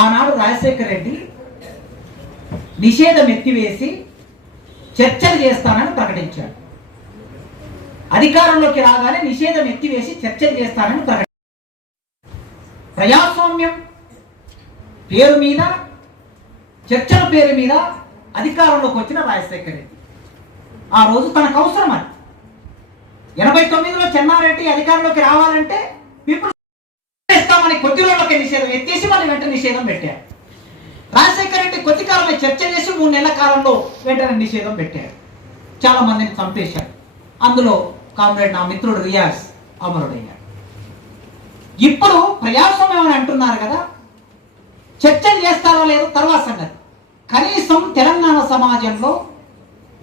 ఆనాడు రాజశేఖర రెడ్డి నిషేధం ఎత్తివేసి చర్చలు చేస్తానని ప్రకటించాడు. అధికారంలోకి రాగానే నిషేధం ఎత్తివేసి చర్చలు చేస్తానని ప్రకటించాడు ప్రజాస్వామ్యం పేరు మీద చర్చల పేరు మీద అధికారంలోకి వచ్చిన రాజశేఖర రెడ్డి. ఆ రోజు తనకు అవసరం అది ఎనభై తొమ్మిదిలో చెన్నారెడ్డి అధికారంలోకి రావాలంటే పీపుల్ ఇస్తామని కొద్ది రోజులకి నిషేధం ఎత్తేసి మళ్ళీ వెంటనే నిషేధం పెట్టారు. రాజశేఖర రెడ్డి కొద్ది కాలమే చర్చ చేసి మూడు నెలల కాలంలో వెంటనే నిషేధం పెట్టారు. చాలా మందిని చంపేశాడు అందులో కామ్రేడ్ నా మిత్రుడు రియాజ్ అమరుడయ్యాడు. ఇప్పుడు ప్రజాస్వామ్యం అంటున్నారు కదా చర్చలు చేస్తారో లేదో తర్వాత సంగతి. కనీసం తెలంగాణ సమాజంలో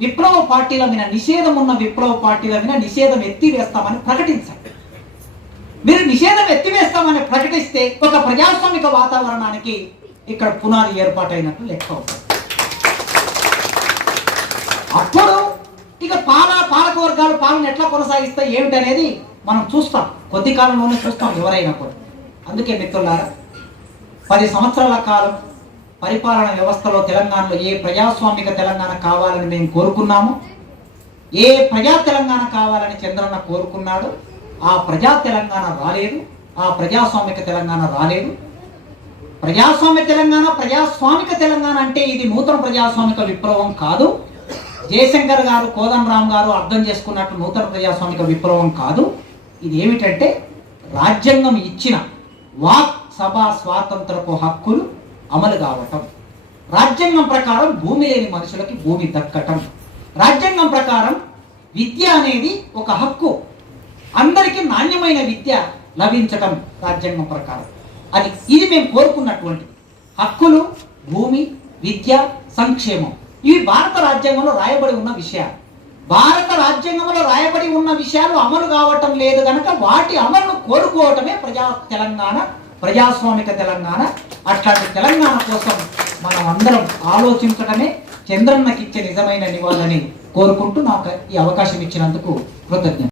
విప్లవ పార్టీల మీద నిషేధం ఉన్న విప్లవ పార్టీల మీద నిషేధం ఎత్తివేస్తామని ప్రకటించండి మీరు నిషేధం ఎత్తివేస్తామని ప్రకటిస్తే ఒక ప్రజాస్వామిక వాతావరణానికి ఇక్కడ పునాది ఏర్పాటైనట్టు లెక్క అవుతుంది. అప్పుడు ఇక పాల పాలక వర్గాలు పాలన ఎట్లా కొనసాగిస్తాయి ఏమిటనేది మనం చూస్తాం. కొద్ది కాలంలోనే చూస్తాం ఎవరైనా కూడా. అందుకే మిత్రులారా పది సంవత్సరాల కాలం పరిపాలన వ్యవస్థలో తెలంగాణలో ఏ ప్రజాస్వామిక తెలంగాణ కావాలని మేము కోరుకున్నాము ఏ ప్రజా తెలంగాణ కావాలని చంద్రన్న కోరుకున్నాడు ఆ ప్రజా తెలంగాణ రాలేదు. ఆ ప్రజాస్వామిక తెలంగాణ రాలేదు. ప్రజాస్వామ్య తెలంగాణ ప్రజాస్వామిక తెలంగాణ అంటే ఇది నూతన ప్రజాస్వామిక విప్లవం కాదు. జయశంకర్ గారు కోదన్ గారు అర్థం చేసుకున్నట్టు నూతన ప్రజాస్వామిక విప్లవం కాదు. ఇది ఏమిటంటే రాజ్యాంగం ఇచ్చిన వాక్ సభా స్వాతంత్రపు హక్కులు అమలు కావటం. రాజ్యాంగం ప్రకారం భూమి లేని మనుషులకి భూమి దక్కటం. రాజ్యాంగం ప్రకారం విద్య అనేది ఒక హక్కు. అందరికీ నాణ్యమైన విద్య లభించటం రాజ్యాంగం ప్రకారం. అది ఇది మేము కోరుకున్నటువంటి హక్కులు భూమి విద్య సంక్షేమం. ఇవి భారత రాజ్యాంగంలో రాయబడి ఉన్న విషయాలు. భారత రాజ్యాంగంలో రాయబడి ఉన్న విషయాలు అమలు కావటం లేదు కనుక వాటి అమలును కోరుకోవటమే ప్రజా తెలంగాణ ప్రజాస్వామిక తెలంగాణ. అట్లాంటి తెలంగాణ కోసం మనం అందరం ఆలోచించడమే చంద్రన్నకి ఇచ్చే నిజమైన నివాళని కోరుకుంటూ నాకు ఈ అవకాశం ఇచ్చినందుకు కృతజ్ఞత